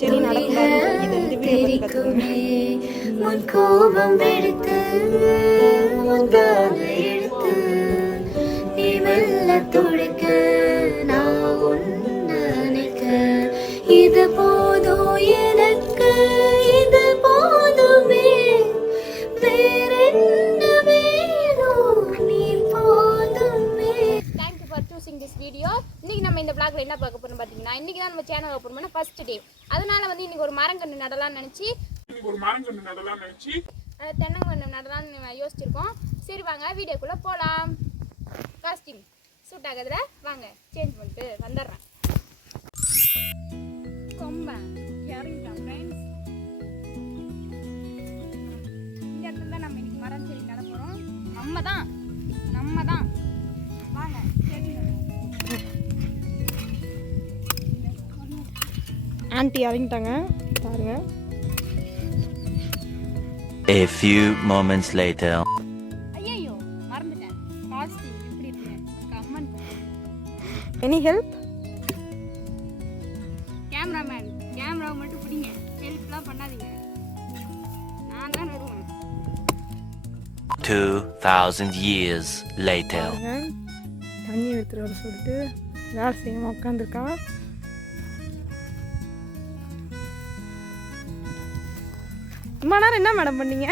செடி நடக்கூடாதுன்னு சொல்லி இந்த வீடியோ பார்த்து கற்றுக்குங்க. உன் கோபம் எடுத்து எடுத்து நீ மெல்ல துடிக்க நான் உன்னை நினைக்க இது போதும் எனக்கு இது போதுமே வேறென்ன வேணும் நீ போதுமே. Thank you for choosing this video. இன்றைக்கி நம்ம இந்த பிளாக்ல என்ன பார்க்க போகிறோம் பார்த்தீங்கன்னா, இன்றைக்கி தான் நம்ம சேனல் ஓப்பன் பண்ண ஃபர்ஸ்ட் டே. அதனால் வந்து இன்றைக்கி ஒரு மரங்கன்று நடலாம்னு நினச்சி தென்னங்கன்று நடலாம்னு யோசிச்சிருக்கோம். சரி வாங்க வீடியோக்குள்ளே போகலாம். காஸ்டியூம் சூட் ஆகுதுல, வாங்க சேஞ்ச் பண்ணிட்டு வந்துடுறேன். கொம்பன் இறங்கிட்டோம் ஃப்ரெண்ட்ஸ். இந்த இடத்துல தான் நம்ம இன்னைக்கு மரம் செடி நட போகிறோம். நம்ம தான் வாங்க செடி ஆன்ட்டி இறங்கிட்டாங்க பாருங்க. A few moments later. ஐயோ மறந்துட்டேன். காஸ்டியூம் எப்படி இருக்கு கமெண்ட். Any help? கேமராமேன் கேமராவை மட்டும் பிடிங்க, ஹெல்ப்லாம் பண்ணாதீங்க, நான் தான் வருவேன். 2000 years later. தண்ணி எடுத்துட்டு வர சொல்லிட்டு வேலை செய்யாமல் உட்காந்துருக்கான். ரொம்ப நேரம் என்ன மேடம் பண்ணீங்க?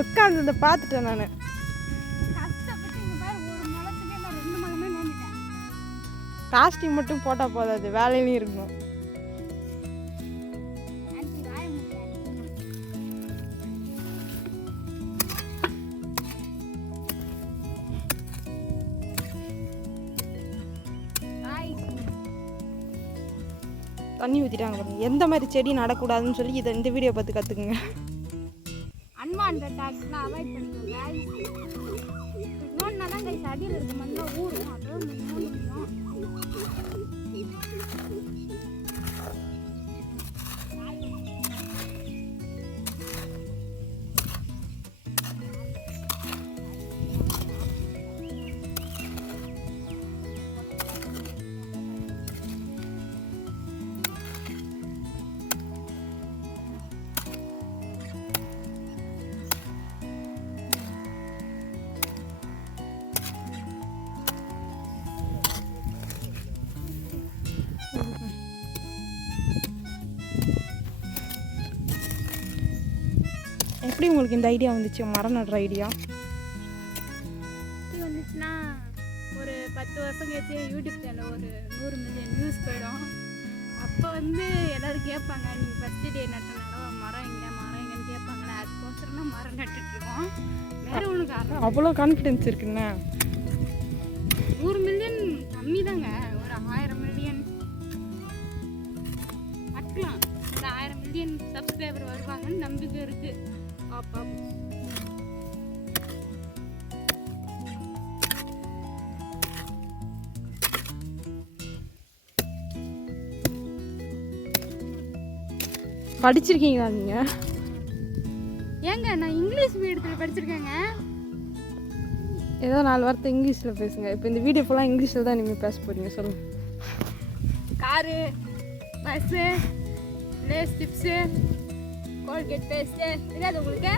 உட்காந்து பார்த்துட்டேன் நான். காஸ்டியூம் மட்டும் போட்டால் போதாது, வேலையிலையும் இருக்கணும். தண்ணி ஊற்றிட்டாங்க பாருங்க. எந்த மாதிரி செடி நடக்கூடாதுன்னு சொல்லி இதை இந்த வீடியோ பார்த்து கற்றுக்குங்க. அன்வான்ட் அட்டாக்ஸ்லாம் அவாய்ட் பண்ணிக்கோங்க. இன்னொன்னா தான் கைஸ் அடியில் இருக்க மண்ணெலாம் ஊறும், அப்புறம் முடியும். எப்படி உங்களுக்கு இந்த ஐடியா வந்துச்சு, மரம் நடுற ஐடியா? எப்படி வந்துச்சுன்னா, ஒரு 10 வருஷம் கழிச்சு யூடியூப் சேனல் ஒரு 100 மில்லியன் வியூஸ் போயிடும். அப்போ வந்து எல்லோரும் கேட்பாங்க, நீங்கள் ஃபஸ்ட்டு டே நட்ட மரம் எங்கன்னு கேட்பாங்களே, அதுக்கோசரம் தான் மரம் நட்டுட்ருக்கோம். வேறு ஒன்று காரணம். அவ்வளோ கான்ஃபிடென்ஸ் இருக்குண்ணே. 100 மில்லியன் கம்மி தாங்க, ஒரு 1000 மில்லியன் நட்டலாம். ஒரு 1000 மில்லியன் சப்ஸ்கிரைபர் வருவாங்கன்னு நம்பிக்கை இருக்குது. அப்பா படிச்சிருக்கீங்களா நீங்கள்? ஏங்க நான் இங்கிலீஷ் மீடியத்தில் படிச்சிருக்கேங்க. ஏதோ 4 வார்த்தை இங்கிலீஷில் பேசுங்க. இப்போ இந்த வீடியோ ஃபுல்லாக இங்கிலீஷில் தான் நீங்கள் பேச போகிறீங்க, சொல்லுங்கள். Car, bus, Lay's chips, Colgate paste தெரியாது உங்களுக்கு?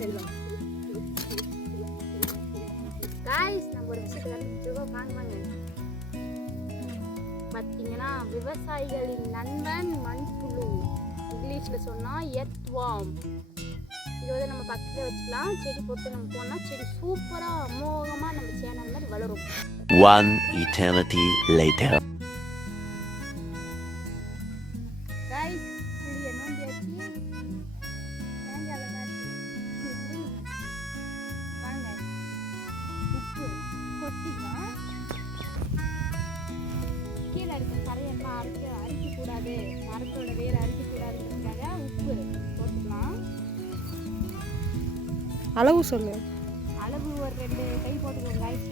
செல்லும் காய்ஸ், நம்ம ஒரு விஷயத்தை கண்டுபிடிச்சிருக்கோம். வாங்க பார்த்தீங்கன்னா, விவசாயிகளின் நண்பன் மண்புழு, இங்கிலீஷில் சொன்னால் எர்த்வார்ம். இது வந்து நம்ம பக்கத்தில் வச்சுக்கலாம். செடி போட்டு நம்ம போனால் செடி சூப்பராக அமோகமாக நம்ம சேனல் மாதிரி வளரும். One eternity later. கீழே இருக்க கரையெல்லாம் அரிக்கக்கூடாது, மரத்தோட வேறு அரிக்கக்கூடாதுங்கிறதுக்காக உப்பு போட்டுக்கலாம். அளவு சொல்லு. அளவு ஒரு 2 கை போட்டுக்கோங்க கைஸ்.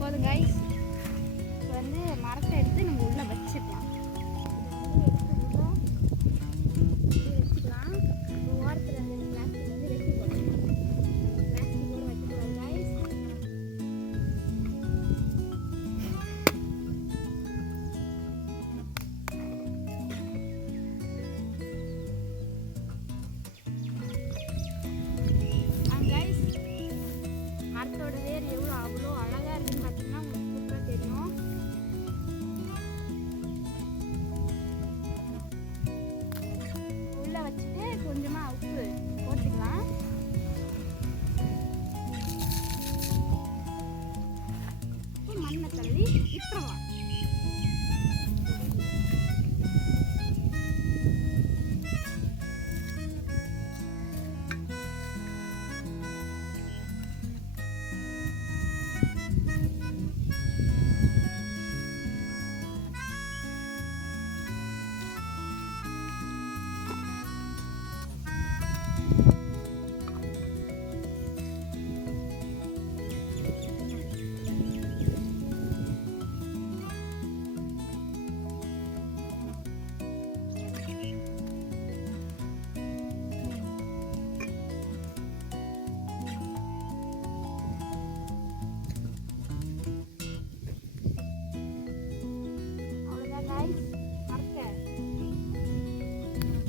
போதும் கைஸ். இப்போ வந்து மரத்தை எடுத்து நம்ம உள்ளே வச்சுக்கலாம். வச்சுக்கலாம். ஓரத்தில் அந்த பிளாஸ்டிக் வந்து வெட்டி போடணும். பிளாஸ்டிக் கூட வைக்கக்கூடாது கைஸ். வச்சுட்டு கொஞ்சமாக உப்பு போட்டுக்கலாம். மண்ணை தள்ளி விட்டுறலாம்.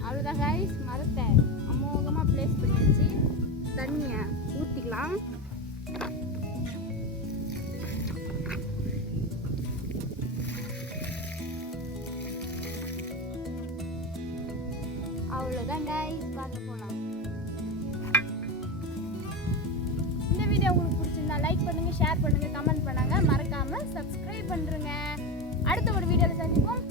அவ்வளோதான் கைஸ், மரத்தை அமோகமாக ப்ளேஸ் பண்ணி வச்சு தண்ணியை ஊற்றிக்கலாம். அவ்வளோதான் கைஸ், பார்க்க போகலாம். இந்த வீடியோ உங்களுக்கு பிடிச்சிருந்தா லைக் பண்ணுங்கள், ஷேர் பண்ணுங்கள், கமெண்ட் பண்ணுங்கள், மறக்காமல் சப்ஸ்கிரைப் பண்ணுறேங்க. அடுத்த ஒரு வீடியோவில் சந்திப்போம்.